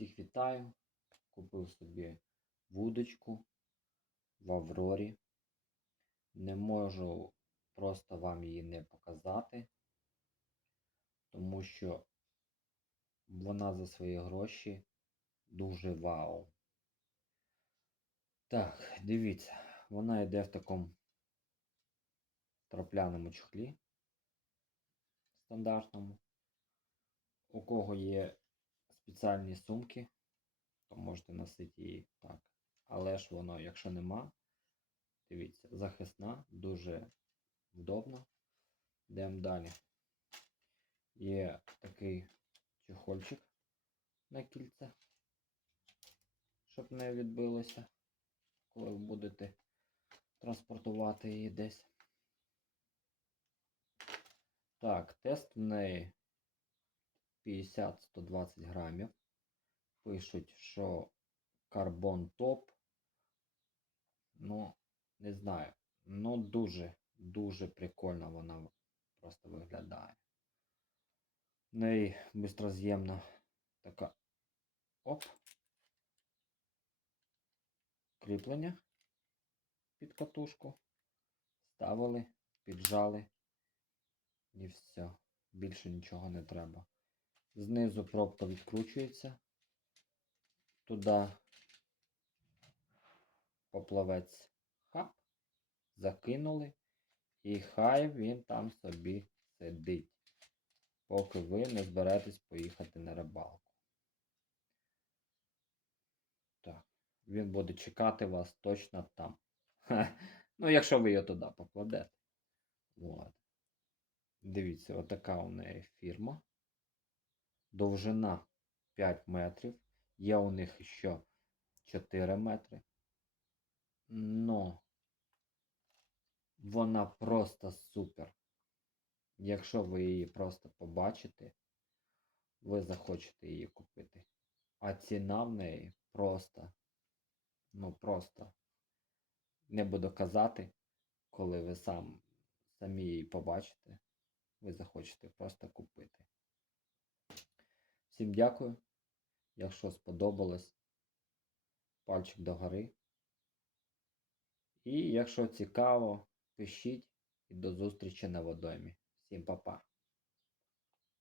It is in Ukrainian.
Всіх вітаю. Купив собі вудочку в Аврорі. Не можу просто вам її не показати, тому що вона за свої гроші дуже вау. Так, дивіться, вона йде в такому трапляному чохлі стандартному. У кого є спеціальні сумки, то можете носити її так. Але ж воно, якщо нема, дивіться, захисна, дуже вдобно. Йдемо далі. Є такий чехольчик на кільце, щоб не відбилося, коли ви будете транспортувати її десь. Так, тест в неї 50-120 грамів. Пишуть, що карбон топ. Ну, не знаю. Ну, дуже, дуже прикольно вона просто виглядає. В неї бистроз'ємна така оп. Кріплення під катушку. Ставили, піджали. І все. Більше нічого не треба. Знизу пробка відкручується. Туди поплавець хап, закинули. І хай він там собі сидить, поки ви не зберетесь поїхати на рибалку. Так, він буде чекати вас точно там. Ну, якщо ви його туди покладете. Вот. Дивіться, отака у неї фірма. Довжина 5 метрів. Є у них ще 4 метри. Но вона просто супер. Якщо ви її просто побачите, ви захочете її купити. А ціна в неї просто, ну просто не буду казати, коли ви сам, самі її побачите, ви захочете просто купити. Всім дякую. Якщо сподобалось, пальчик догори. І якщо цікаво, пишіть і до зустрічі на водоймі. Всім па-па.